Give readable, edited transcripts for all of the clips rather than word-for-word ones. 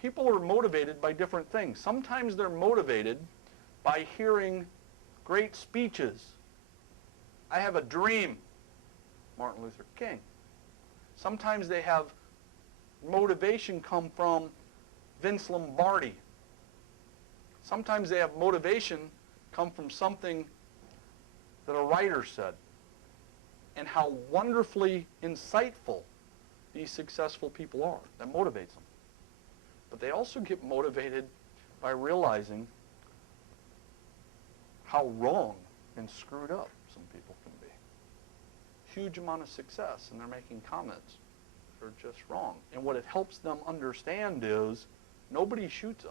people are motivated by different things. Sometimes they're motivated by hearing great speeches. I have a dream, Martin Luther King. Sometimes they have motivation come from Vince Lombardi. Sometimes they have motivation come from something that a writer said, and how wonderfully insightful these successful people are. That motivates them. But they also get motivated by realizing how wrong and screwed up some people can be. Huge amount of success, and they're making comments that are just wrong. And what it helps them understand is nobody shoots 100%.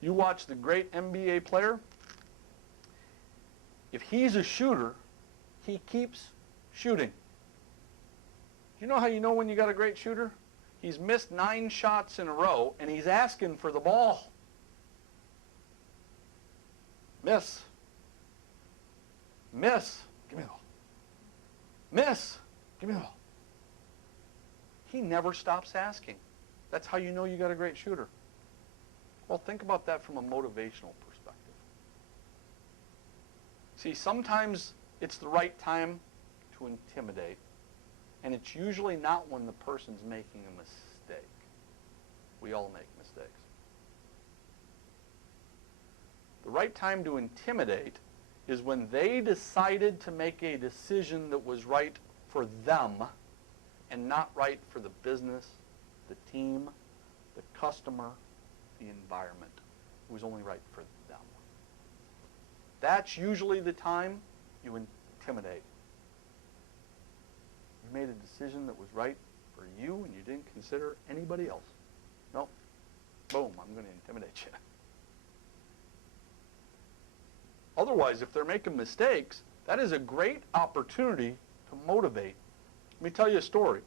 You watch the great NBA player, if he's a shooter, he keeps shooting. You know how you know when you got a great shooter? He's missed 9 shots in a row, and he's asking for the ball. Miss. Miss. Give me the ball. Miss. Give me the ball. He never stops asking. That's how you know you got a great shooter. Well, think about that from a motivational perspective. See, sometimes it's the right time to intimidate, and it's usually not when the person's making a mistake. We all make mistakes. The right time to intimidate is when they decided to make a decision that was right for them and not right for the business, the team, the customer, the environment. It was only right for them. That's usually the time you intimidate. You made a decision that was right for you and you didn't consider anybody else. No. Boom, I'm going to intimidate you. Otherwise, if they're making mistakes, that is a great opportunity to motivate. Let me tell you a story.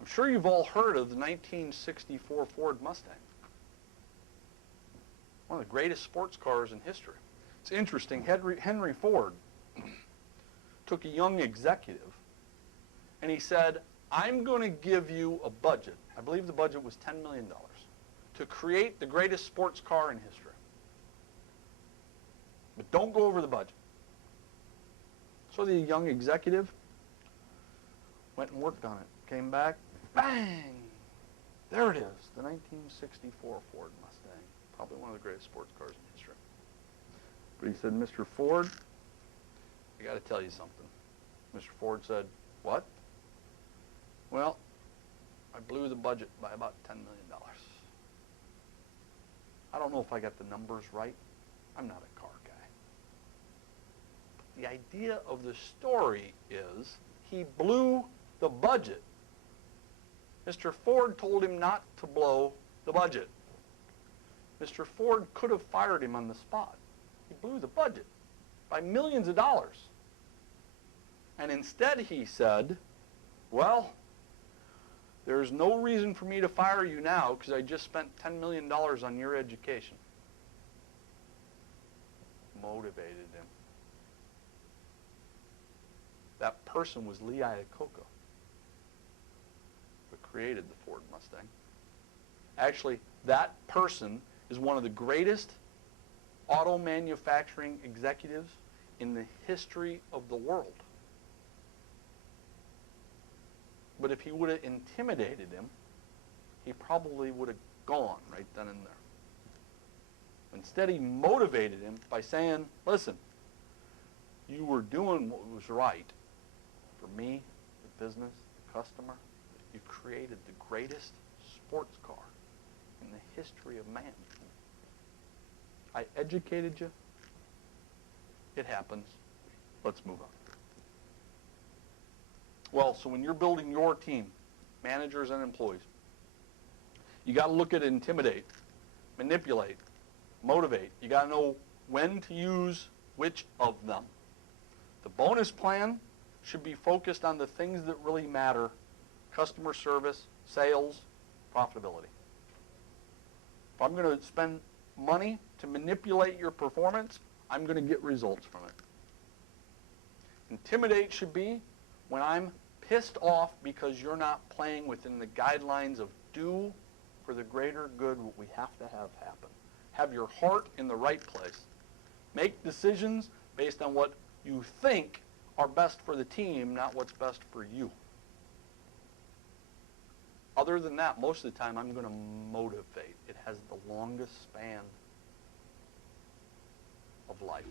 I'm sure you've all heard of the 1964 Ford Mustang. One of the greatest sports cars in history. It's interesting, Henry Ford took a young executive and he said, I'm going to give you a budget. I believe the budget was $10 million to create the greatest sports car in history. But don't go over the budget. So the young executive went and worked on it. Came back, bang! There it is, the 1964 Ford Mustang. Probably one of the greatest sports cars in history. But he said, Mr. Ford, I got to tell you something. Mr. Ford said, what? Well, I blew the budget by about $10 million. I don't know if I got the numbers right. I'm not a car guy. The idea of the story is he blew the budget. Mr. Ford told him not to blow the budget. Mr. Ford could have fired him on the spot. He blew the budget by millions of dollars. And instead he said, well, there's no reason for me to fire you now because I just spent $10 million on your education. Motivated him. That person was Lee Iacocca, who created the Ford Mustang. Actually, that person is one of the greatest auto manufacturing executives in the history of the world. But if he would have intimidated him, he probably would have gone right then and there. Instead, he motivated him by saying, listen, you were doing what was right for me, the business, the customer. You created the greatest sports car in the history of man. I educated you. It happens. Let's move on. Well, so when you're building your team, managers and employees, you got to look at intimidate, manipulate, motivate. You got to know when to use which of them. The bonus plan should be focused on the things that really matter: customer service, sales, profitability. If I'm going to spend money to manipulate your performance, I'm going to get results from it. Intimidate should be when I'm pissed off because you're not playing within the guidelines of do for the greater good what we have to have happen. Have your heart in the right place. Make decisions based on what you think are best for the team, not what's best for you. Other than that, most of the time I'm going to motivate. It has the longest span of life.